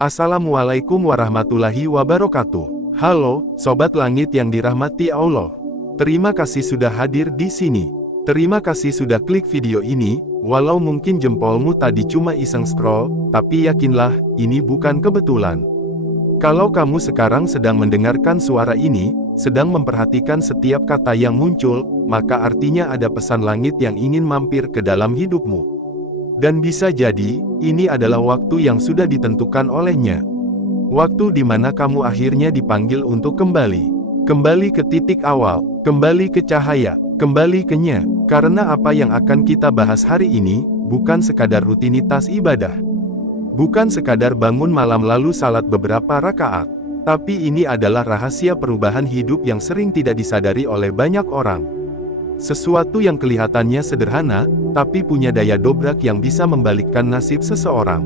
Assalamualaikum warahmatullahi wabarakatuh. Halo, Sobat Langit yang dirahmati Allah. Terima kasih sudah hadir di sini. Terima kasih sudah klik video ini, walau mungkin jempolmu tadi cuma iseng scroll, tapi yakinlah, ini bukan kebetulan. Kalau kamu sekarang sedang mendengarkan suara ini, sedang memperhatikan setiap kata yang muncul, maka artinya ada pesan langit yang ingin mampir ke dalam hidupmu. Dan bisa jadi, ini adalah waktu yang sudah ditentukan olehnya. Waktu di mana kamu akhirnya dipanggil untuk kembali. Kembali ke titik awal, kembali ke cahaya, kembali ke Nya. Karena apa yang akan kita bahas hari ini, bukan sekadar rutinitas ibadah. Bukan sekadar bangun malam lalu salat beberapa rakaat. Tapi ini adalah rahasia perubahan hidup yang sering tidak disadari oleh banyak orang. Sesuatu yang kelihatannya sederhana, tapi punya daya dobrak yang bisa membalikkan nasib seseorang.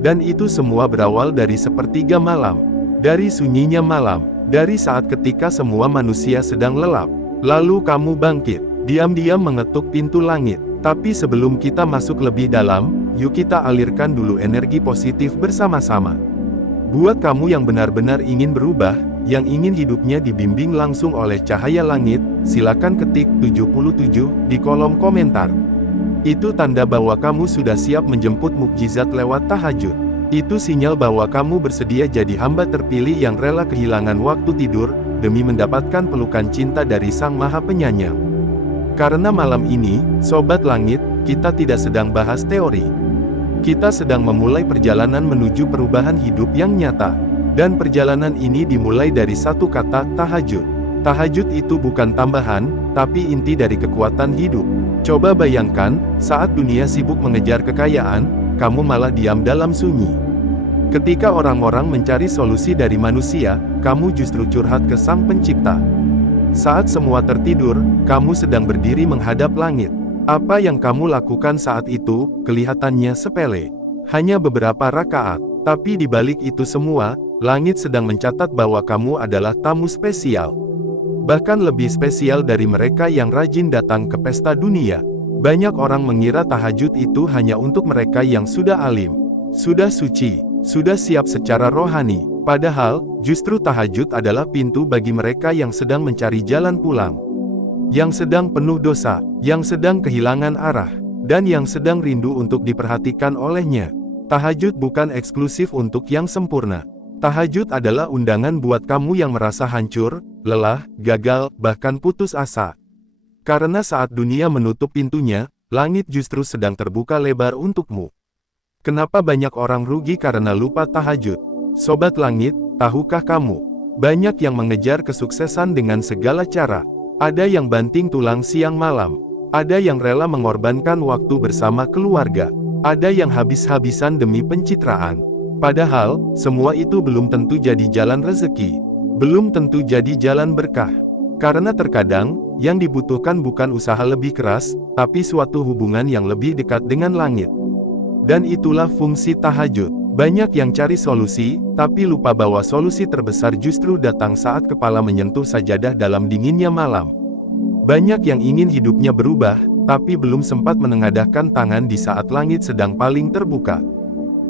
Dan itu semua berawal dari sepertiga malam. Dari sunyinya malam. Dari saat ketika semua manusia sedang lelap. Lalu kamu bangkit, diam-diam mengetuk pintu langit. Tapi sebelum kita masuk lebih dalam, yuk kita alirkan dulu energi positif bersama-sama. Buat kamu yang benar-benar ingin berubah, yang ingin hidupnya dibimbing langsung oleh cahaya langit, silakan ketik 77 di kolom komentar. Itu tanda bahwa kamu sudah siap menjemput mukjizat lewat tahajud. Itu sinyal bahwa kamu bersedia jadi hamba terpilih yang rela kehilangan waktu tidur, demi mendapatkan pelukan cinta dari Sang Maha Penyayang. Karena malam ini, Sobat Langit, kita tidak sedang bahas teori. Kita sedang memulai perjalanan menuju perubahan hidup yang nyata. Dan perjalanan ini dimulai dari satu kata, tahajud. Tahajud itu bukan tambahan, tapi inti dari kekuatan hidup. Coba bayangkan, saat dunia sibuk mengejar kekayaan, kamu malah diam dalam sunyi. Ketika orang-orang mencari solusi dari manusia, kamu justru curhat ke Sang Pencipta. Saat semua tertidur, kamu sedang berdiri menghadap langit. Apa yang kamu lakukan saat itu, kelihatannya sepele. Hanya beberapa rakaat. Tapi di balik itu semua, langit sedang mencatat bahwa kamu adalah tamu spesial. Bahkan lebih spesial dari mereka yang rajin datang ke pesta dunia. Banyak orang mengira tahajud itu hanya untuk mereka yang sudah alim, sudah suci, sudah siap secara rohani. Padahal, justru tahajud adalah pintu bagi mereka yang sedang mencari jalan pulang. Yang sedang penuh dosa, yang sedang kehilangan arah, dan yang sedang rindu untuk diperhatikan olehnya. Tahajud bukan eksklusif untuk yang sempurna. Tahajud adalah undangan buat kamu yang merasa hancur, lelah, gagal, bahkan putus asa. Karena saat dunia menutup pintunya, langit justru sedang terbuka lebar untukmu. Kenapa banyak orang rugi karena lupa tahajud? Sobat Langit, tahukah kamu? Banyak yang mengejar kesuksesan dengan segala cara. Ada yang banting tulang siang malam. Ada yang rela mengorbankan waktu bersama keluarga. Ada yang habis-habisan demi pencitraan. Padahal, semua itu belum tentu jadi jalan rezeki. Belum tentu jadi jalan berkah. Karena terkadang, yang dibutuhkan bukan usaha lebih keras, tapi suatu hubungan yang lebih dekat dengan langit. Dan itulah fungsi tahajud. Banyak yang cari solusi, tapi lupa bahwa solusi terbesar justru datang saat kepala menyentuh sajadah dalam dinginnya malam. Banyak yang ingin hidupnya berubah, tapi belum sempat menengadahkan tangan di saat langit sedang paling terbuka.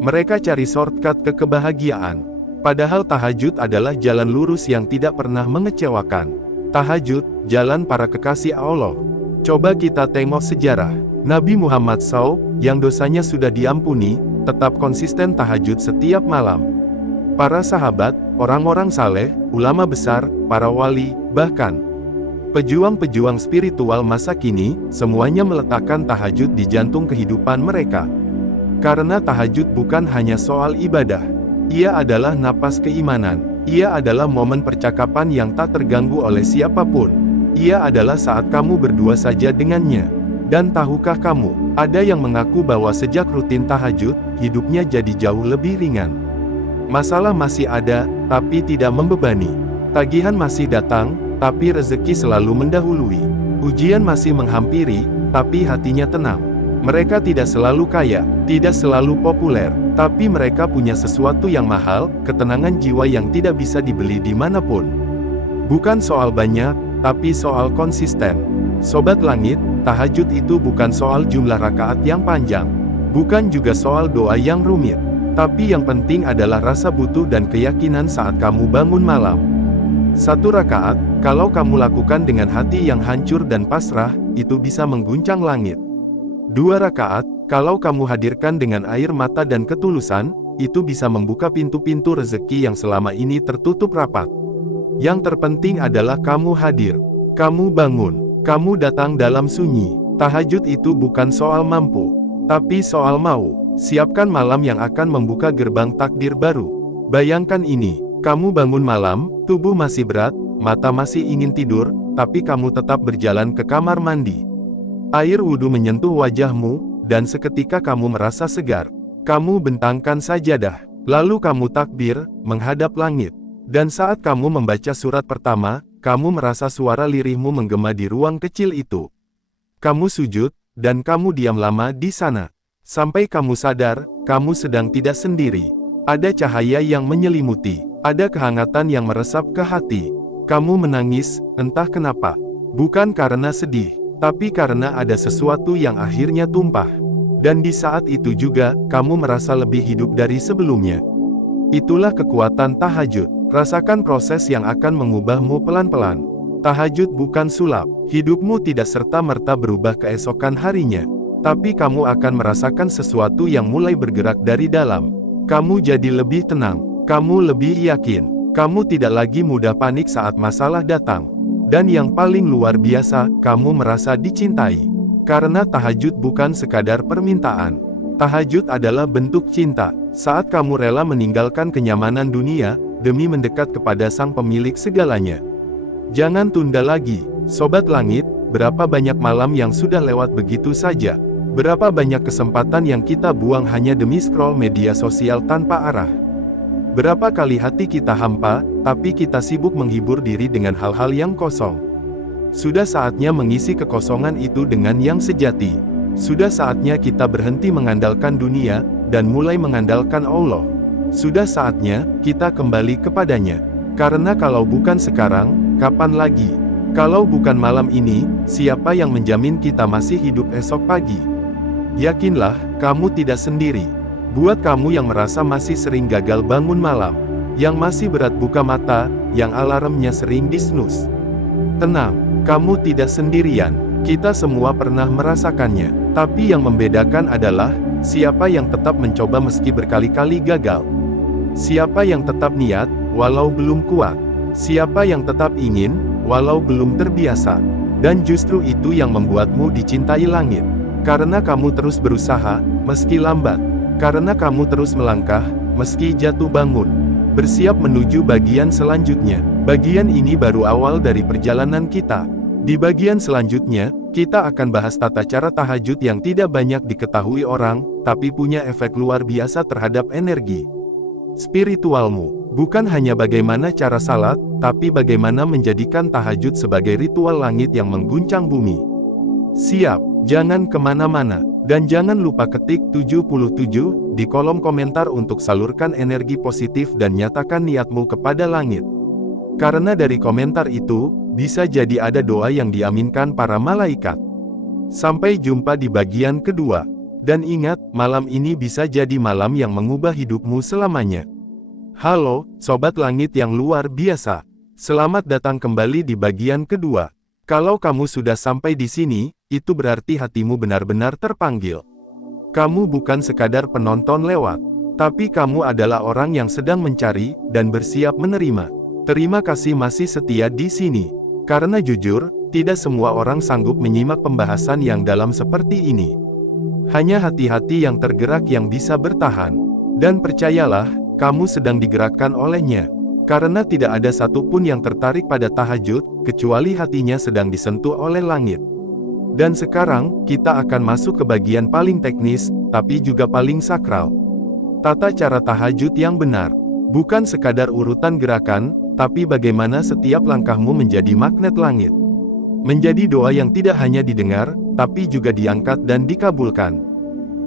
Mereka cari shortcut ke kebahagiaan. Padahal tahajud adalah jalan lurus yang tidak pernah mengecewakan. Tahajud, jalan para kekasih Allah. Coba kita tengok sejarah. Nabi Muhammad SAW, yang dosanya sudah diampuni, tetap konsisten tahajud setiap malam. Para sahabat, orang-orang saleh, ulama besar, para wali, bahkan pejuang-pejuang spiritual masa kini, semuanya meletakkan tahajud di jantung kehidupan mereka. Karena tahajud bukan hanya soal ibadah. Ia adalah napas keimanan. Ia adalah momen percakapan yang tak terganggu oleh siapapun. Ia adalah saat kamu berdua saja dengannya. Dan tahukah kamu, ada yang mengaku bahwa sejak rutin tahajud, hidupnya jadi jauh lebih ringan. Masalah masih ada, tapi tidak membebani. Tagihan masih datang, tapi rezeki selalu mendahului. Ujian masih menghampiri, tapi hatinya tenang. Mereka tidak selalu kaya, tidak selalu populer, tapi mereka punya sesuatu yang mahal, ketenangan jiwa yang tidak bisa dibeli dimanapun. Bukan soal banyak, tapi soal konsisten. Sobat Langit, tahajud itu bukan soal jumlah rakaat yang panjang. Bukan juga soal doa yang rumit. Tapi yang penting adalah rasa butuh dan keyakinan saat kamu bangun malam. 1 rakaat, kalau kamu lakukan dengan hati yang hancur dan pasrah, itu bisa mengguncang langit. 2 rakaat, kalau kamu hadirkan dengan air mata dan ketulusan, itu bisa membuka pintu-pintu rezeki yang selama ini tertutup rapat. Yang terpenting adalah kamu hadir. Kamu bangun. Kamu datang dalam sunyi. Tahajud itu bukan soal mampu, tapi soal mau. Siapkan malam yang akan membuka gerbang takdir baru. Bayangkan ini, kamu bangun malam, tubuh masih berat, mata masih ingin tidur, tapi kamu tetap berjalan ke kamar mandi. Air wudhu menyentuh wajahmu, dan seketika kamu merasa segar. Kamu bentangkan sajadah, lalu kamu takbir, menghadap langit. Dan saat kamu membaca surat pertama, kamu merasa suara lirihmu menggema di ruang kecil itu. Kamu sujud, dan kamu diam lama di sana. Sampai kamu sadar, kamu sedang tidak sendiri. Ada cahaya yang menyelimuti, ada kehangatan yang meresap ke hati. Kamu menangis, entah kenapa. Bukan karena sedih, tapi karena ada sesuatu yang akhirnya tumpah. Dan di saat itu juga, kamu merasa lebih hidup dari sebelumnya. Itulah kekuatan tahajud. Rasakan proses yang akan mengubahmu pelan-pelan. Tahajud bukan sulap. Hidupmu tidak serta-merta berubah keesokan harinya. Tapi kamu akan merasakan sesuatu yang mulai bergerak dari dalam. Kamu jadi lebih tenang. Kamu lebih yakin. Kamu tidak lagi mudah panik saat masalah datang. Dan yang paling luar biasa, kamu merasa dicintai. Karena tahajud bukan sekadar permintaan. Tahajud adalah bentuk cinta. Saat kamu rela meninggalkan kenyamanan dunia, demi mendekat kepada Sang Pemilik segalanya. Jangan tunda lagi, Sobat Langit. Berapa banyak malam yang sudah lewat begitu saja. Berapa banyak kesempatan yang kita buang hanya demi scroll media sosial tanpa arah. Berapa kali hati kita hampa, tapi kita sibuk menghibur diri dengan hal-hal yang kosong. Sudah saatnya mengisi kekosongan itu dengan yang sejati. Sudah saatnya kita berhenti mengandalkan dunia, dan mulai mengandalkan Allah. Sudah saatnya kita kembali kepadanya. Karena kalau bukan sekarang, kapan lagi? Kalau bukan malam ini, siapa yang menjamin kita masih hidup esok pagi? Yakinlah, kamu tidak sendiri. Buat kamu yang merasa masih sering gagal bangun malam, yang masih berat buka mata, yang alarmnya sering di-snooze. Tenang, kamu tidak sendirian. Kita semua pernah merasakannya. Tapi yang membedakan adalah, siapa yang tetap mencoba meski berkali-kali gagal. Siapa yang tetap niat, walau belum kuat. Siapa yang tetap ingin, walau belum terbiasa. Dan justru itu yang membuatmu dicintai langit. Karena kamu terus berusaha, meski lambat. Karena kamu terus melangkah, meski jatuh bangun. Bersiap menuju bagian selanjutnya. Bagian ini baru awal dari perjalanan kita. Di bagian selanjutnya, kita akan bahas tata cara tahajud yang tidak banyak diketahui orang, tapi punya efek luar biasa terhadap energi spiritualmu. Bukan hanya bagaimana cara salat, tapi bagaimana menjadikan tahajud sebagai ritual langit yang mengguncang bumi. Siap, jangan kemana-mana, dan jangan lupa ketik 77 di kolom komentar untuk salurkan energi positif dan nyatakan niatmu kepada langit. Karena dari komentar itu, bisa jadi ada doa yang diaminkan para malaikat. Sampai jumpa di bagian kedua. Dan ingat, malam ini bisa jadi malam yang mengubah hidupmu selamanya. Halo, Sobat Langit yang luar biasa. Selamat datang kembali di bagian kedua. Kalau kamu sudah sampai di sini, itu berarti hatimu benar-benar terpanggil. Kamu bukan sekadar penonton lewat, tapi kamu adalah orang yang sedang mencari, dan bersiap menerima. Terima kasih masih setia di sini. Karena jujur, tidak semua orang sanggup menyimak pembahasan yang dalam seperti ini. Hanya hati-hati yang tergerak yang bisa bertahan. Dan percayalah, kamu sedang digerakkan olehnya. Karena tidak ada satupun yang tertarik pada tahajud, kecuali hatinya sedang disentuh oleh langit. Dan sekarang, kita akan masuk ke bagian paling teknis, tapi juga paling sakral. Tata cara tahajud yang benar. Bukan sekadar urutan gerakan, tapi bagaimana setiap langkahmu menjadi magnet langit. Menjadi doa yang tidak hanya didengar, tapi juga diangkat dan dikabulkan.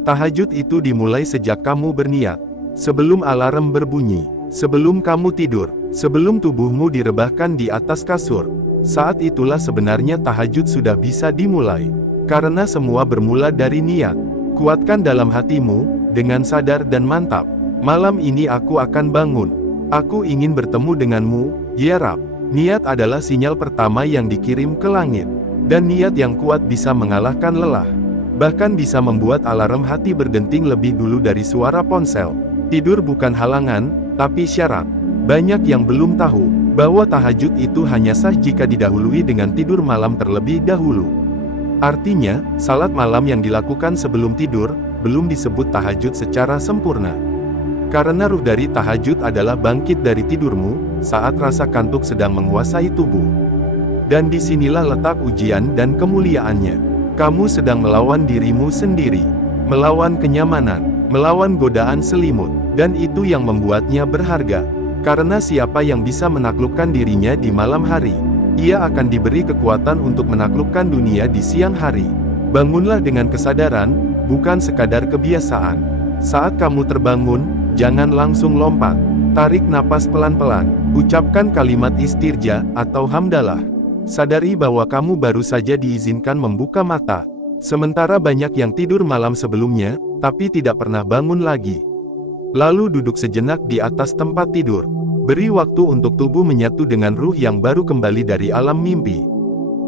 Tahajud itu dimulai sejak kamu berniat. Sebelum alarm berbunyi. Sebelum kamu tidur. Sebelum tubuhmu direbahkan di atas kasur. Saat itulah sebenarnya tahajud sudah bisa dimulai. Karena semua bermula dari niat. Kuatkan dalam hatimu, dengan sadar dan mantap. Malam ini aku akan bangun. Aku ingin bertemu denganmu, ya Rab. Niat adalah sinyal pertama yang dikirim ke langit. Dan niat yang kuat bisa mengalahkan lelah. Bahkan bisa membuat alarm hati berdenting lebih dulu dari suara ponsel. Tidur bukan halangan, tapi syarat. Banyak yang belum tahu bahwa tahajud itu hanya sah jika didahului dengan tidur malam terlebih dahulu. Artinya, salat malam yang dilakukan sebelum tidur, belum disebut tahajud secara sempurna. Karena ruh dari tahajud adalah bangkit dari tidurmu, saat rasa kantuk sedang menguasai tubuh. Dan disinilah letak ujian dan kemuliaannya. Kamu sedang melawan dirimu sendiri, melawan kenyamanan, melawan godaan selimut, dan itu yang membuatnya berharga. Karena siapa yang bisa menaklukkan dirinya di malam hari, ia akan diberi kekuatan untuk menaklukkan dunia di siang hari. Bangunlah dengan kesadaran, bukan sekadar kebiasaan. Saat kamu terbangun, jangan langsung lompat. Tarik napas pelan-pelan, ucapkan kalimat istirja atau hamdalah. Sadari bahwa kamu baru saja diizinkan membuka mata. Sementara banyak yang tidur malam sebelumnya, tapi tidak pernah bangun lagi. Lalu duduk sejenak di atas tempat tidur. Beri waktu untuk tubuh menyatu dengan ruh yang baru kembali dari alam mimpi.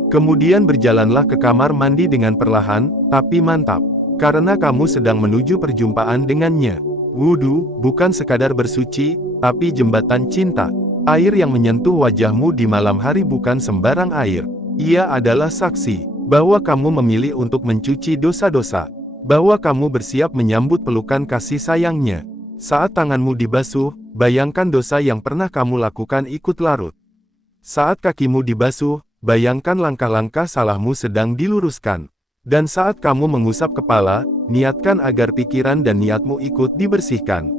Kemudian berjalanlah ke kamar mandi dengan perlahan, tapi mantap. Karena kamu sedang menuju perjumpaan dengannya. Wudu, bukan sekadar bersuci, tapi jembatan cinta. Air yang menyentuh wajahmu di malam hari bukan sembarang air. Ia adalah saksi bahwa kamu memilih untuk mencuci dosa-dosa. Bahwa kamu bersiap menyambut pelukan kasih sayangnya. Saat tanganmu dibasuh, bayangkan dosa yang pernah kamu lakukan ikut larut. Saat kakimu dibasuh, bayangkan langkah-langkah salahmu sedang diluruskan. Dan saat kamu mengusap kepala, niatkan agar pikiran dan niatmu ikut dibersihkan.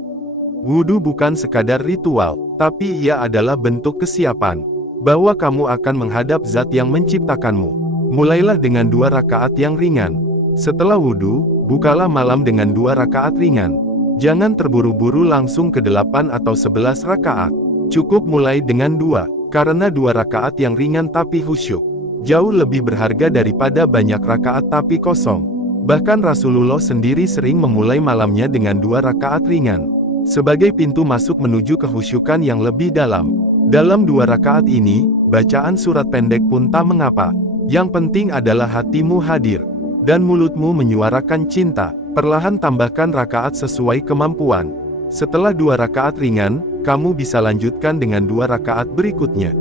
Wudu bukan sekadar ritual, tapi ia adalah bentuk kesiapan. Bahwa kamu akan menghadap zat yang menciptakanmu. Mulailah dengan 2 rakaat yang ringan. Setelah wudu, bukalah malam dengan 2 rakaat ringan. Jangan terburu-buru langsung ke 8 atau 11 rakaat. Cukup mulai dengan 2, karena 2 rakaat yang ringan tapi khusyuk. Jauh lebih berharga daripada banyak rakaat tapi kosong. Bahkan Rasulullah sendiri sering memulai malamnya dengan 2 rakaat ringan. Sebagai pintu masuk menuju kehusyukan yang lebih dalam. Dalam 2 rakaat ini, bacaan surat pendek pun tak mengapa. Yang penting adalah hatimu hadir. Dan mulutmu menyuarakan cinta. Perlahan tambahkan rakaat sesuai kemampuan. Setelah 2 rakaat ringan, kamu bisa lanjutkan dengan 2 rakaat berikutnya.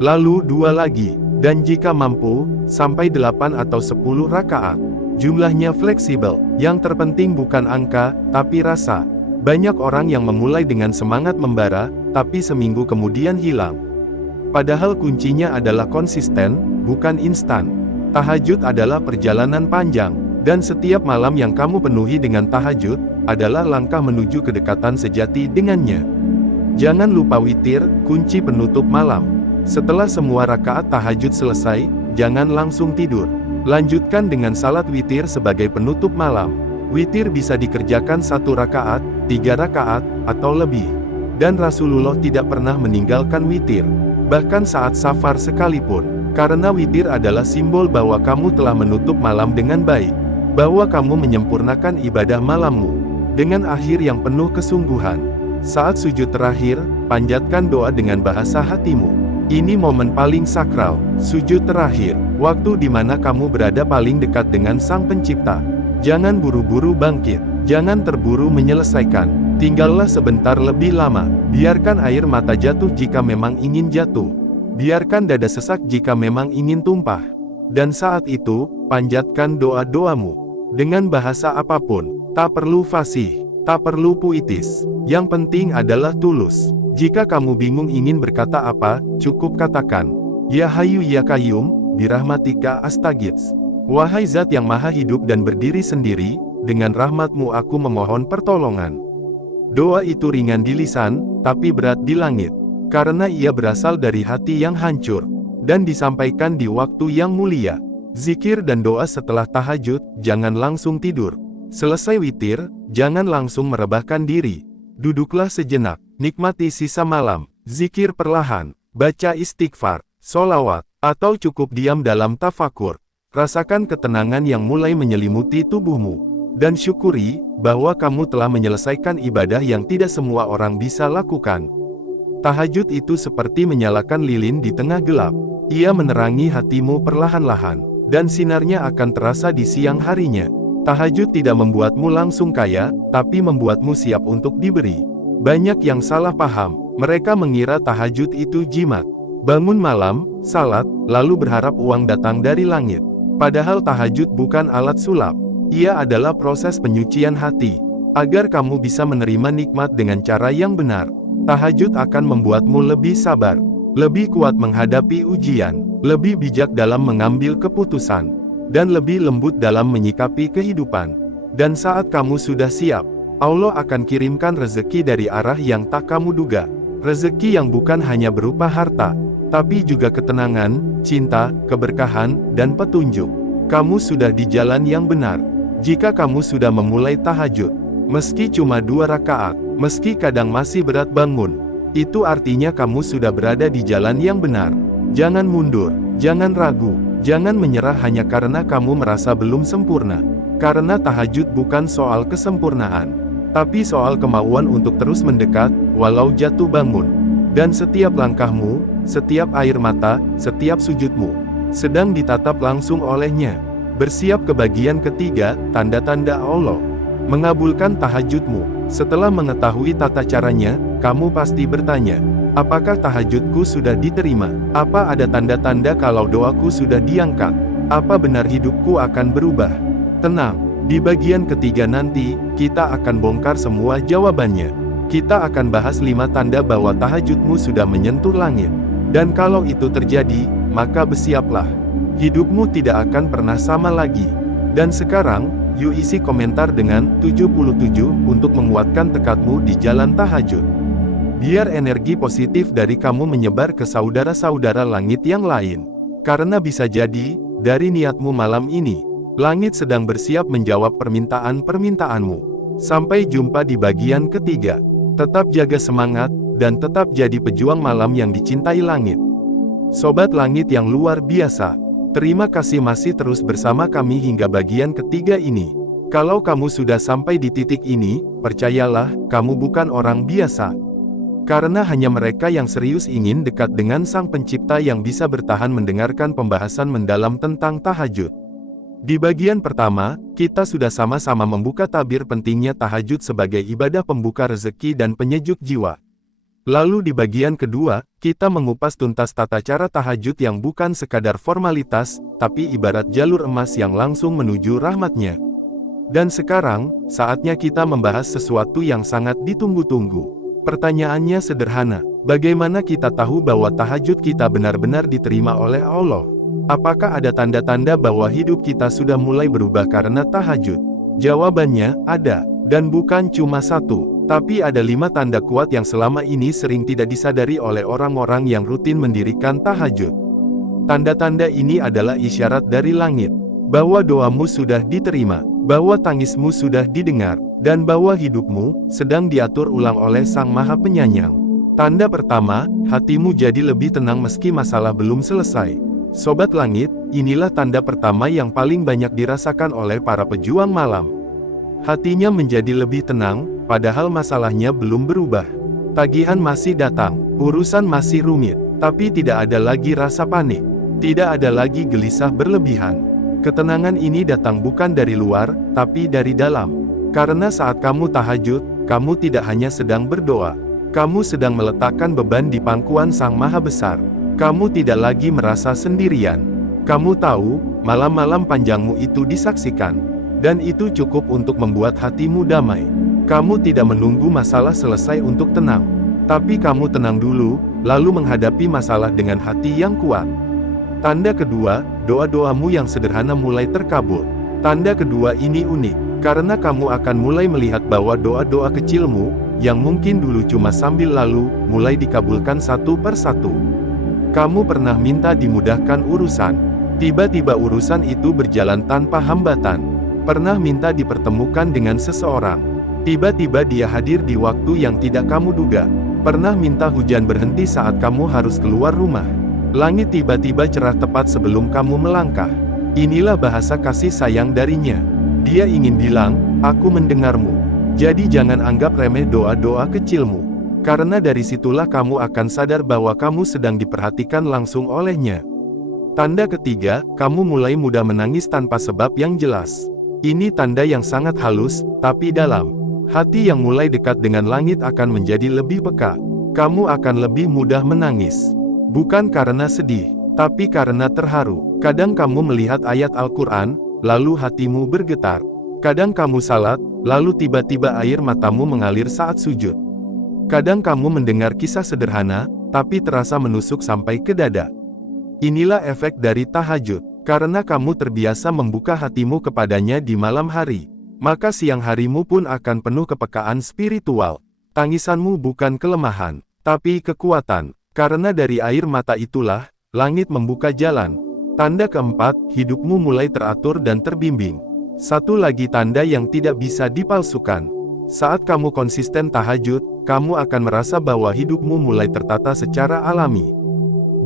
Lalu 2 lagi, dan jika mampu, sampai 8 atau 10 rakaat. Jumlahnya fleksibel, yang terpenting bukan angka, tapi rasa. Banyak orang yang memulai dengan semangat membara, tapi seminggu kemudian hilang. Padahal kuncinya adalah konsisten, bukan instan. Tahajud adalah perjalanan panjang. Dan setiap malam yang kamu penuhi dengan tahajud, adalah langkah menuju kedekatan sejati dengannya. Jangan lupa witir, kunci penutup malam. Setelah semua rakaat tahajud selesai, jangan langsung tidur. Lanjutkan dengan salat witir sebagai penutup malam. Witir bisa dikerjakan 1 rakaat, 3 rakaat, atau lebih. Dan Rasulullah tidak pernah meninggalkan witir. Bahkan saat safar sekalipun. Karena witir adalah simbol bahwa kamu telah menutup malam dengan baik. Bahwa kamu menyempurnakan ibadah malammu, dengan akhir yang penuh kesungguhan. Saat sujud terakhir, panjatkan doa dengan bahasa hatimu. Ini momen paling sakral, sujud terakhir, waktu di mana kamu berada paling dekat dengan Sang Pencipta. Jangan buru-buru bangkit, jangan terburu menyelesaikan, tinggallah sebentar lebih lama, biarkan air mata jatuh jika memang ingin jatuh. Biarkan dada sesak jika memang ingin tumpah. Dan saat itu, panjatkan doa-doamu. Dengan bahasa apapun, tak perlu fasih, tak perlu puitis. Yang penting adalah tulus. Jika kamu bingung ingin berkata apa, cukup katakan, Ya Hayyu Ya Qayyum, birahmatika astaghits. Wahai Zat yang maha hidup dan berdiri sendiri, dengan rahmatmu aku memohon pertolongan. Doa itu ringan di lisan, tapi berat di langit. Karena ia berasal dari hati yang hancur. Dan disampaikan di waktu yang mulia. Zikir dan doa setelah tahajud, jangan langsung tidur. Selesai witir, jangan langsung merebahkan diri. Duduklah sejenak, nikmati sisa malam, zikir perlahan, baca istighfar, solawat, atau cukup diam dalam tafakur. Rasakan ketenangan yang mulai menyelimuti tubuhmu. Dan syukuri bahwa kamu telah menyelesaikan ibadah yang tidak semua orang bisa lakukan. Tahajud itu seperti menyalakan lilin di tengah gelap. Ia menerangi hatimu perlahan-lahan, dan sinarnya akan terasa di siang harinya. Tahajud tidak membuatmu langsung kaya, tapi membuatmu siap untuk diberi. Banyak yang salah paham, mereka mengira tahajud itu jimat. Bangun malam, salat, lalu berharap uang datang dari langit. Padahal tahajud bukan alat sulap. Ia adalah proses penyucian hati. Agar kamu bisa menerima nikmat dengan cara yang benar. Tahajud akan membuatmu lebih sabar, lebih kuat menghadapi ujian, lebih bijak dalam mengambil keputusan, dan lebih lembut dalam menyikapi kehidupan. Dan saat kamu sudah siap, Allah akan kirimkan rezeki dari arah yang tak kamu duga. Rezeki yang bukan hanya berupa harta, tapi juga ketenangan, cinta, keberkahan, dan petunjuk. Kamu sudah di jalan yang benar. Jika kamu sudah memulai tahajud, meski cuma 2 rakaat, meski kadang masih berat bangun, itu artinya kamu sudah berada di jalan yang benar. Jangan mundur, jangan ragu, jangan menyerah hanya karena kamu merasa belum sempurna. Karena tahajud bukan soal kesempurnaan, tapi soal kemauan untuk terus mendekat, walau jatuh bangun. Dan setiap langkahmu, setiap air mata, setiap sujudmu, sedang ditatap langsung olehnya. Bersiap ke bagian ketiga, tanda-tanda Allah mengabulkan tahajudmu. Setelah mengetahui tata caranya, kamu pasti bertanya, apakah tahajudku sudah diterima? Apa ada tanda-tanda kalau doaku sudah diangkat? Apa benar hidupku akan berubah? Tenang, di bagian ketiga nanti, kita akan bongkar semua jawabannya. Kita akan bahas 5 tanda bahwa tahajudmu sudah menyentuh langit. Dan kalau itu terjadi, maka bersiaplah. Hidupmu tidak akan pernah sama lagi. Dan sekarang, yuk isi komentar dengan 77 untuk menguatkan tekadmu di jalan tahajud. Biar energi positif dari kamu menyebar ke saudara-saudara langit yang lain. Karena bisa jadi, dari niatmu malam ini, langit sedang bersiap menjawab permintaan-permintaanmu. Sampai jumpa di bagian ketiga. Tetap jaga semangat, dan tetap jadi pejuang malam yang dicintai langit. Sobat langit yang luar biasa, terima kasih masih terus bersama kami hingga bagian ketiga ini. Kalau kamu sudah sampai di titik ini, percayalah, kamu bukan orang biasa. Karena hanya mereka yang serius ingin dekat dengan Sang Pencipta yang bisa bertahan mendengarkan pembahasan mendalam tentang tahajud. Di bagian pertama, kita sudah sama-sama membuka tabir pentingnya tahajud sebagai ibadah pembuka rezeki dan penyejuk jiwa. Lalu di bagian kedua, kita mengupas tuntas tata cara tahajud yang bukan sekadar formalitas, tapi ibarat jalur emas yang langsung menuju rahmatnya. Dan sekarang, saatnya kita membahas sesuatu yang sangat ditunggu-tunggu. Pertanyaannya sederhana, bagaimana kita tahu bahwa tahajud kita benar-benar diterima oleh Allah? Apakah ada tanda-tanda bahwa hidup kita sudah mulai berubah karena tahajud? Jawabannya, ada. Dan bukan cuma 1, tapi ada 5 tanda kuat yang selama ini sering tidak disadari oleh orang-orang yang rutin mendirikan tahajud. Tanda-tanda ini adalah isyarat dari langit, bahwa doamu sudah diterima, bahwa tangismu sudah didengar, dan bahwa hidupmu sedang diatur ulang oleh Sang Maha Penyayang. Tanda pertama, hatimu jadi lebih tenang meski masalah belum selesai. Sobat langit, inilah tanda pertama yang paling banyak dirasakan oleh para pejuang malam. Hatinya menjadi lebih tenang, padahal masalahnya belum berubah. Tagihan masih datang, urusan masih rumit, tapi tidak ada lagi rasa panik. Tidak ada lagi gelisah berlebihan. Ketenangan ini datang bukan dari luar, tapi dari dalam. Karena saat kamu tahajud, kamu tidak hanya sedang berdoa. Kamu sedang meletakkan beban di pangkuan Sang Maha Besar. Kamu tidak lagi merasa sendirian. Kamu tahu, malam-malam panjangmu itu disaksikan. Dan itu cukup untuk membuat hatimu damai. Kamu tidak menunggu masalah selesai untuk tenang. Tapi kamu tenang dulu, lalu menghadapi masalah dengan hati yang kuat. Tanda kedua, doa-doamu yang sederhana mulai terkabul. Tanda kedua ini unik, karena kamu akan mulai melihat bahwa doa-doa kecilmu, yang mungkin dulu cuma sambil lalu, mulai dikabulkan satu persatu. Kamu pernah minta dimudahkan urusan. Tiba-tiba urusan itu berjalan tanpa hambatan. Pernah minta dipertemukan dengan seseorang. Tiba-tiba dia hadir di waktu yang tidak kamu duga. Pernah minta hujan berhenti saat kamu harus keluar rumah. Langit tiba-tiba cerah tepat sebelum kamu melangkah. Inilah bahasa kasih sayang darinya. Dia ingin bilang, aku mendengarmu. Jadi jangan anggap remeh doa-doa kecilmu. Karena dari situlah kamu akan sadar bahwa kamu sedang diperhatikan langsung olehnya. Tanda ketiga, kamu mulai mudah menangis tanpa sebab yang jelas. Ini tanda yang sangat halus, tapi dalam. Hati yang mulai dekat dengan langit akan menjadi lebih peka. Kamu akan lebih mudah menangis. Bukan karena sedih, tapi karena terharu. Kadang kamu melihat ayat Al-Quran, lalu hatimu bergetar. Kadang kamu salat, lalu tiba-tiba air matamu mengalir saat sujud. Kadang kamu mendengar kisah sederhana, tapi terasa menusuk sampai ke dada. Inilah efek dari tahajud. Karena kamu terbiasa membuka hatimu kepadanya di malam hari, maka siang harimu pun akan penuh kepekaan spiritual. Tangisanmu bukan kelemahan, tapi kekuatan. Karena dari air mata itulah, langit membuka jalan. Tanda keempat, hidupmu mulai teratur dan terbimbing. Satu lagi tanda yang tidak bisa dipalsukan. Saat kamu konsisten tahajud, kamu akan merasa bahwa hidupmu mulai tertata secara alami.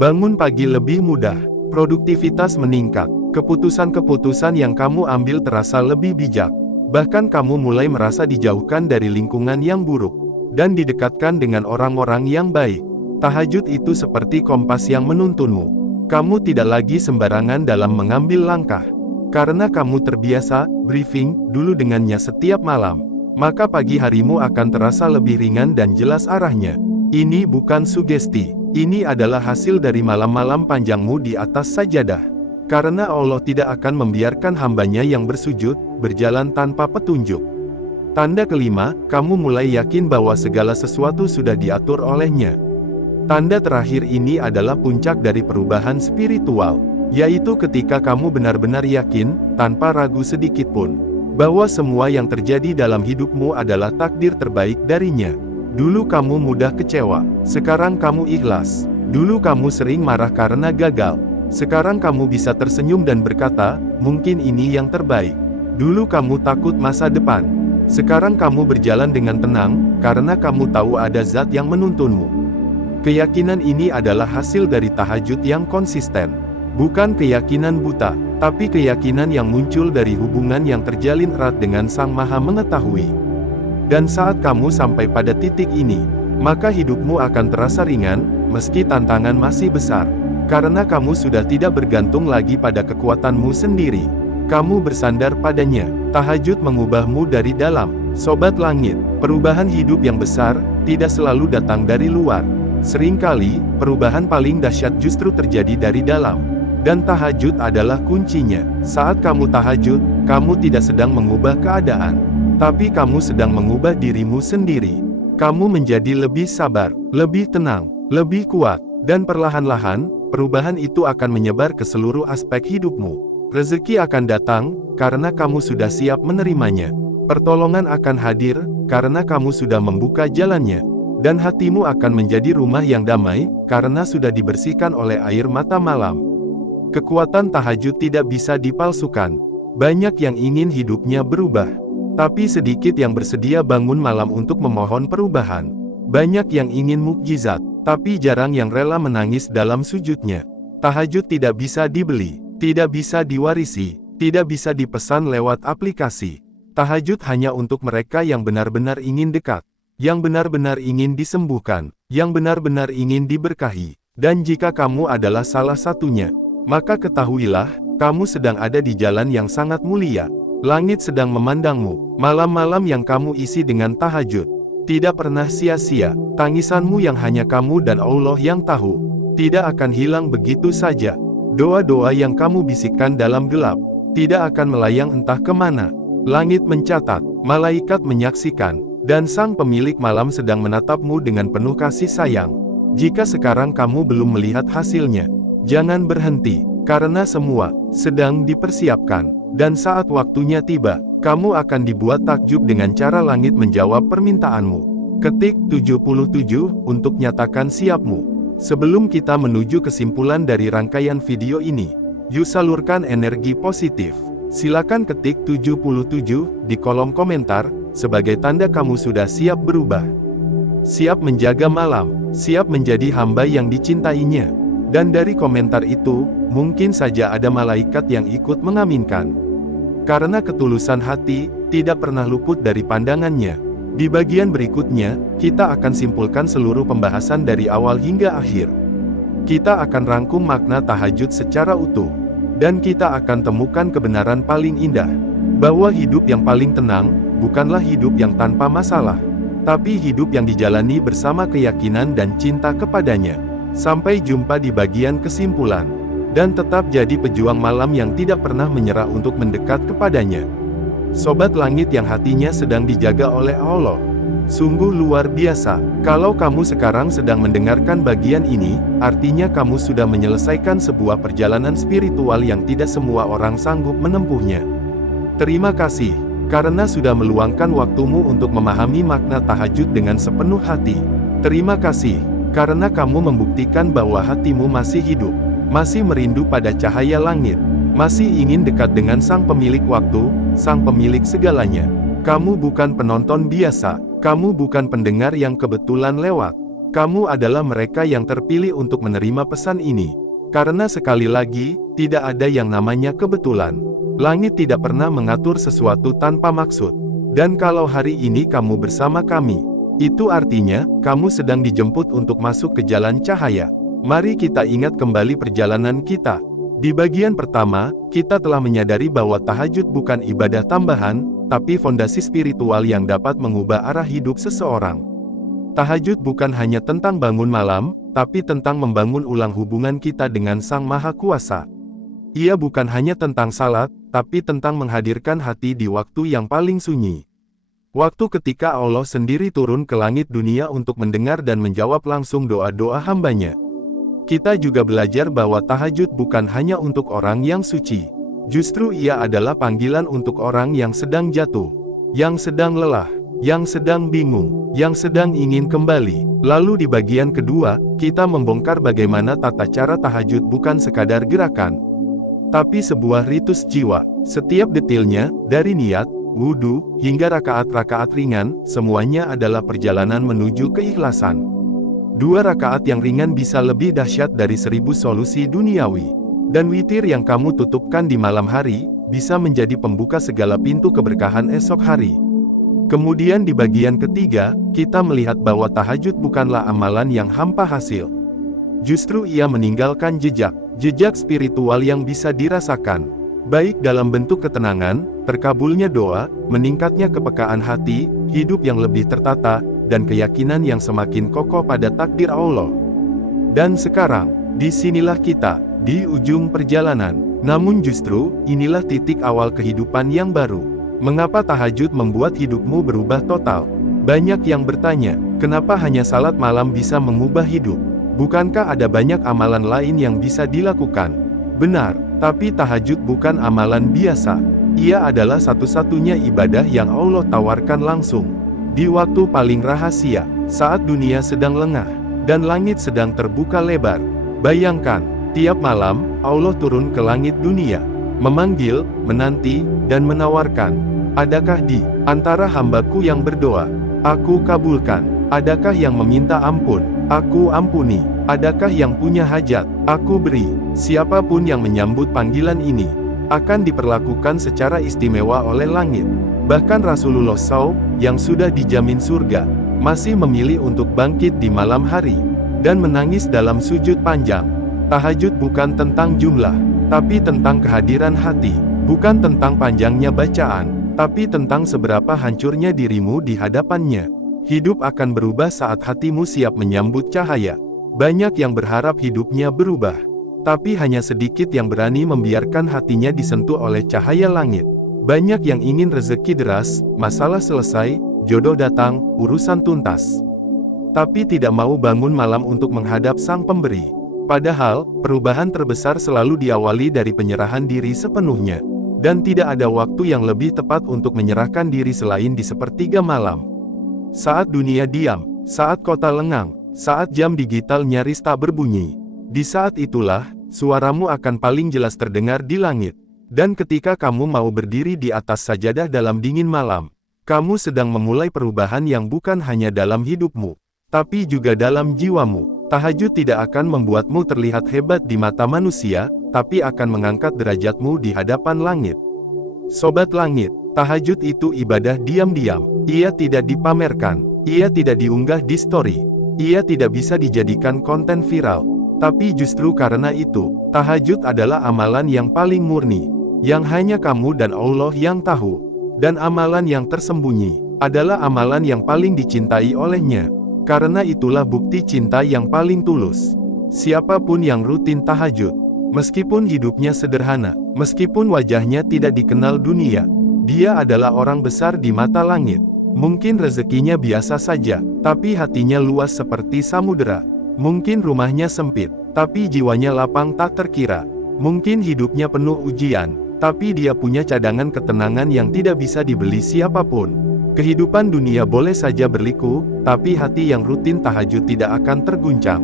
Bangun pagi lebih mudah, produktivitas meningkat, keputusan-keputusan yang kamu ambil terasa lebih bijak. Bahkan kamu mulai merasa dijauhkan dari lingkungan yang buruk, dan didekatkan dengan orang-orang yang baik. Tahajud itu seperti kompas yang menuntunmu. Kamu tidak lagi sembarangan dalam mengambil langkah. Karena kamu terbiasa briefing dulu dengannya setiap malam, maka pagi harimu akan terasa lebih ringan dan jelas arahnya. Ini bukan sugesti, ini adalah hasil dari malam-malam panjangmu di atas sajadah. Karena Allah tidak akan membiarkan hambanya yang bersujud berjalan tanpa petunjuk. Tanda kelima, kamu mulai yakin bahwa segala sesuatu sudah diatur olehnya. Tanda terakhir ini adalah puncak dari perubahan spiritual. Yaitu ketika kamu benar-benar yakin, tanpa ragu sedikit pun, bahwa semua yang terjadi dalam hidupmu adalah takdir terbaik darinya. Dulu kamu mudah kecewa, sekarang kamu ikhlas. Dulu kamu sering marah karena gagal, sekarang kamu bisa tersenyum dan berkata, mungkin ini yang terbaik. Dulu kamu takut masa depan, sekarang kamu berjalan dengan tenang, karena kamu tahu ada zat yang menuntunmu. Keyakinan ini adalah hasil dari tahajud yang konsisten. Bukan keyakinan buta, tapi keyakinan yang muncul dari hubungan yang terjalin erat dengan Sang Maha Mengetahui. Dan saat kamu sampai pada titik ini, maka hidupmu akan terasa ringan, meski tantangan masih besar. Karena kamu sudah tidak bergantung lagi pada kekuatanmu sendiri. Kamu bersandar padanya. Tahajud mengubahmu dari dalam. Sobat Langit, perubahan hidup yang besar, tidak selalu datang dari luar. Seringkali, perubahan paling dahsyat justru terjadi dari dalam. Dan tahajud adalah kuncinya. Saat kamu tahajud, kamu tidak sedang mengubah keadaan, tapi kamu sedang mengubah dirimu sendiri. Kamu menjadi lebih sabar, lebih tenang, lebih kuat, dan perlahan-lahan, perubahan itu akan menyebar ke seluruh aspek hidupmu. Rezeki akan datang, karena kamu sudah siap menerimanya. Pertolongan akan hadir, karena kamu sudah membuka jalannya. Dan hatimu akan menjadi rumah yang damai, karena sudah dibersihkan oleh air mata malam. Kekuatan tahajud tidak bisa dipalsukan. Banyak yang ingin hidupnya berubah, tapi sedikit yang bersedia bangun malam untuk memohon perubahan. Banyak yang ingin mukjizat, tapi jarang yang rela menangis dalam sujudnya. Tahajud tidak bisa dibeli, tidak bisa diwarisi, tidak bisa dipesan lewat aplikasi. Tahajud hanya untuk mereka yang benar-benar ingin dekat, yang benar-benar ingin disembuhkan, yang benar-benar ingin diberkahi. Dan jika kamu adalah salah satunya, maka ketahuilah, kamu sedang ada di jalan yang sangat mulia. Langit sedang memandangmu. Malam-malam yang kamu isi dengan tahajud tidak pernah sia-sia. Tangisanmu yang hanya kamu dan Allah yang tahu, tidak akan hilang begitu saja. Doa-doa yang kamu bisikkan dalam gelap tidak akan melayang entah kemana. Langit mencatat, malaikat menyaksikan, dan Sang Pemilik malam sedang menatapmu dengan penuh kasih sayang. Jika sekarang kamu belum melihat hasilnya, jangan berhenti, karena semua sedang dipersiapkan, dan saat waktunya tiba, kamu akan dibuat takjub dengan cara langit menjawab permintaanmu. Ketik 77 untuk nyatakan siapmu. Sebelum kita menuju kesimpulan dari rangkaian video ini, yuk salurkan energi positif. Silakan ketik 77 di kolom komentar, sebagai tanda kamu sudah siap berubah. Siap menjaga malam, siap menjadi hamba yang dicintainya. Dan dari komentar itu, mungkin saja ada malaikat yang ikut mengaminkan. Karena ketulusan hati tidak pernah luput dari pandangannya. Di bagian berikutnya, kita akan simpulkan seluruh pembahasan dari awal hingga akhir. Kita akan rangkum makna tahajud secara utuh. Dan kita akan temukan kebenaran paling indah. Bahwa hidup yang paling tenang, bukanlah hidup yang tanpa masalah. Tapi hidup yang dijalani bersama keyakinan dan cinta kepadanya. Sampai jumpa di bagian kesimpulan. Dan tetap jadi pejuang malam yang tidak pernah menyerah untuk mendekat kepadanya. Sobat langit yang hatinya sedang dijaga oleh Allah. Sungguh luar biasa. Kalau kamu sekarang sedang mendengarkan bagian ini, artinya kamu sudah menyelesaikan sebuah perjalanan spiritual yang tidak semua orang sanggup menempuhnya. Terima kasih, karena sudah meluangkan waktumu untuk memahami makna tahajud dengan sepenuh hati. Terima kasih, karena kamu membuktikan bahwa hatimu masih hidup. Masih merindu pada cahaya langit, masih ingin dekat dengan sang pemilik waktu, sang pemilik segalanya. Kamu bukan penonton biasa, kamu bukan pendengar yang kebetulan lewat. Kamu adalah mereka yang terpilih untuk menerima pesan ini. Karena sekali lagi, tidak ada yang namanya kebetulan. Langit tidak pernah mengatur sesuatu tanpa maksud. Dan kalau hari ini kamu bersama kami, itu artinya, kamu sedang dijemput untuk masuk ke jalan cahaya. Mari kita ingat kembali perjalanan kita. Di bagian pertama, kita telah menyadari bahwa tahajud bukan ibadah tambahan, tapi fondasi spiritual yang dapat mengubah arah hidup seseorang. Tahajud bukan hanya tentang bangun malam, tapi tentang membangun ulang hubungan kita dengan Sang Maha Kuasa. Ia bukan hanya tentang salat, tapi tentang menghadirkan hati di waktu yang paling sunyi. Waktu ketika Allah sendiri turun ke langit dunia untuk mendengar dan menjawab langsung doa-doa hambanya. Kita juga belajar bahwa tahajud bukan hanya untuk orang yang suci. Justru ia adalah panggilan untuk orang yang sedang jatuh, yang sedang lelah, yang sedang bingung, yang sedang ingin kembali. Lalu di bagian kedua, kita membongkar bagaimana tata cara tahajud bukan sekadar gerakan, tapi sebuah ritus jiwa. Setiap detailnya, dari niat, wudhu, hingga rakaat-rakaat ringan, semuanya adalah perjalanan menuju keikhlasan. 2 rakaat yang ringan bisa lebih dahsyat dari 1000 solusi duniawi. Dan witir yang kamu tutupkan di malam hari, bisa menjadi pembuka segala pintu keberkahan esok hari. Kemudian di bagian ketiga, kita melihat bahwa tahajud bukanlah amalan yang hampa hasil. Justru ia meninggalkan jejak spiritual yang bisa dirasakan. Baik dalam bentuk ketenangan, terkabulnya doa, meningkatnya kepekaan hati, hidup yang lebih tertata, dan keyakinan yang semakin kokoh pada takdir Allah. Dan sekarang, disinilah kita, di ujung perjalanan. Namun justru, inilah titik awal kehidupan yang baru. Mengapa tahajud membuat hidupmu berubah total? Banyak yang bertanya, kenapa hanya salat malam bisa mengubah hidup? Bukankah ada banyak amalan lain yang bisa dilakukan? Benar, tapi tahajud bukan amalan biasa. Ia adalah satu-satunya ibadah yang Allah tawarkan langsung. Di waktu paling rahasia, saat dunia sedang lengah, dan langit sedang terbuka lebar. Bayangkan, tiap malam, Allah turun ke langit dunia, memanggil, menanti, dan menawarkan. Adakah di antara hambaku yang berdoa, aku kabulkan? Adakah yang meminta ampun? Aku ampuni. Adakah yang punya hajat? Aku beri. Siapapun yang menyambut panggilan ini, akan diperlakukan secara istimewa oleh langit. Bahkan Rasulullah SAW, yang sudah dijamin surga, masih memilih untuk bangkit di malam hari, dan menangis dalam sujud panjang. Tahajud bukan tentang jumlah, tapi tentang kehadiran hati. Bukan tentang panjangnya bacaan, tapi tentang seberapa hancurnya dirimu di hadapannya. Hidup akan berubah saat hatimu siap menyambut cahaya. Banyak yang berharap hidupnya berubah, tapi hanya sedikit yang berani membiarkan hatinya disentuh oleh cahaya langit. Banyak yang ingin rezeki deras, masalah selesai, jodoh datang, urusan tuntas. Tapi tidak mau bangun malam untuk menghadap Sang Pemberi. Padahal, perubahan terbesar selalu diawali dari penyerahan diri sepenuhnya. Dan tidak ada waktu yang lebih tepat untuk menyerahkan diri selain di sepertiga malam. Saat dunia diam, saat kota lengang, saat jam digital nyaris tak berbunyi. Di saat itulah, suaramu akan paling jelas terdengar di langit. Dan ketika kamu mau berdiri di atas sajadah dalam dingin malam, kamu sedang memulai perubahan yang bukan hanya dalam hidupmu, tapi juga dalam jiwamu. Tahajud tidak akan membuatmu terlihat hebat di mata manusia, tapi akan mengangkat derajatmu di hadapan langit. Sobat Langit, tahajud itu ibadah diam-diam. Ia tidak dipamerkan, ia tidak diunggah di story, ia tidak bisa dijadikan konten viral. Tapi justru karena itu, tahajud adalah amalan yang paling murni, yang hanya kamu dan Allah yang tahu. Dan amalan yang tersembunyi, adalah amalan yang paling dicintai olehnya. Karena itulah bukti cinta yang paling tulus. Siapapun yang rutin tahajud, meskipun hidupnya sederhana, meskipun wajahnya tidak dikenal dunia, dia adalah orang besar di mata langit. Mungkin rezekinya biasa saja, tapi hatinya luas seperti samudera. Mungkin rumahnya sempit, tapi jiwanya lapang tak terkira. Mungkin hidupnya penuh ujian, tapi dia punya cadangan ketenangan yang tidak bisa dibeli siapapun. Kehidupan dunia boleh saja berliku, tapi hati yang rutin tahajud tidak akan terguncang.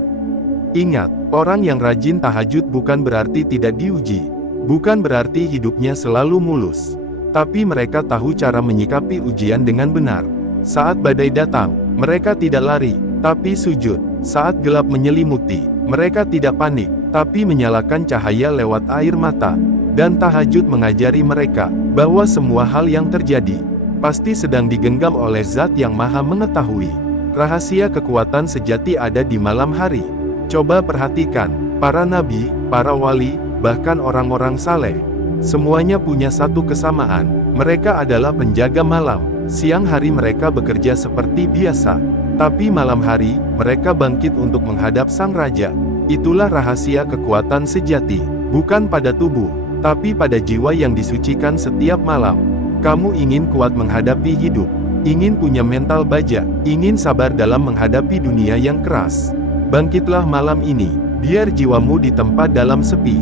Ingat, orang yang rajin tahajud bukan berarti tidak diuji. Bukan berarti hidupnya selalu mulus. Tapi mereka tahu cara menyikapi ujian dengan benar. Saat badai datang, mereka tidak lari, tapi sujud. Saat gelap menyelimuti, mereka tidak panik, tapi menyalakan cahaya lewat air mata. Dan tahajud mengajari mereka, bahwa semua hal yang terjadi, pasti sedang digenggam oleh Zat yang Maha Mengetahui. Rahasia kekuatan sejati ada di malam hari. Coba perhatikan, para nabi, para wali, bahkan orang-orang saleh. Semuanya punya satu kesamaan, mereka adalah penjaga malam. Siang hari mereka bekerja seperti biasa, tapi malam hari, mereka bangkit untuk menghadap Sang Raja. Itulah rahasia kekuatan sejati, bukan pada tubuh, tapi pada jiwa yang disucikan setiap malam. Kamu ingin kuat menghadapi hidup, ingin punya mental baja, ingin sabar dalam menghadapi dunia yang keras. Bangkitlah malam ini, biar jiwamu ditempa dalam sepi,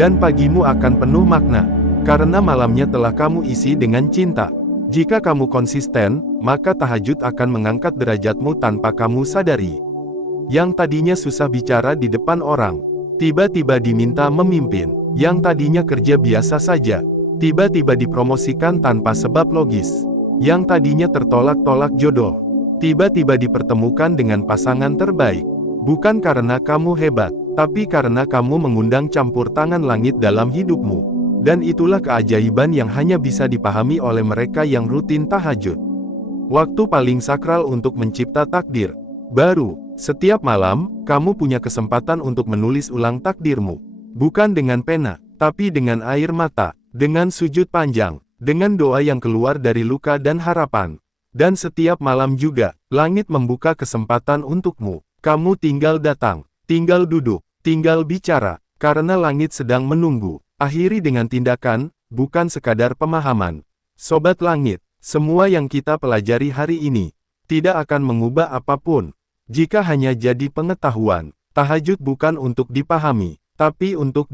dan pagimu akan penuh makna, karena malamnya telah kamu isi dengan cinta. Jika kamu konsisten, maka tahajud akan mengangkat derajatmu tanpa kamu sadari. Yang tadinya susah bicara di depan orang, tiba-tiba diminta memimpin. Yang tadinya kerja biasa saja, tiba-tiba dipromosikan tanpa sebab logis. Yang tadinya tertolak-tolak jodoh, tiba-tiba dipertemukan dengan pasangan terbaik. Bukan karena kamu hebat, tapi karena kamu mengundang campur tangan langit dalam hidupmu. Dan itulah keajaiban yang hanya bisa dipahami oleh mereka yang rutin tahajud. Waktu paling sakral untuk mencipta takdir baru. Setiap malam, kamu punya kesempatan untuk menulis ulang takdirmu. Bukan dengan pena, tapi dengan air mata, dengan sujud panjang, dengan doa yang keluar dari luka dan harapan. Dan setiap malam juga, langit membuka kesempatan untukmu. Kamu tinggal datang, tinggal duduk, tinggal bicara, karena langit sedang menunggu. Akhiri dengan tindakan, bukan sekadar pemahaman. Sobat Langit, semua yang kita pelajari hari ini, tidak akan mengubah apapun. Jika hanya jadi pengetahuan, tahajud bukan untuk dipahami, tapi untuk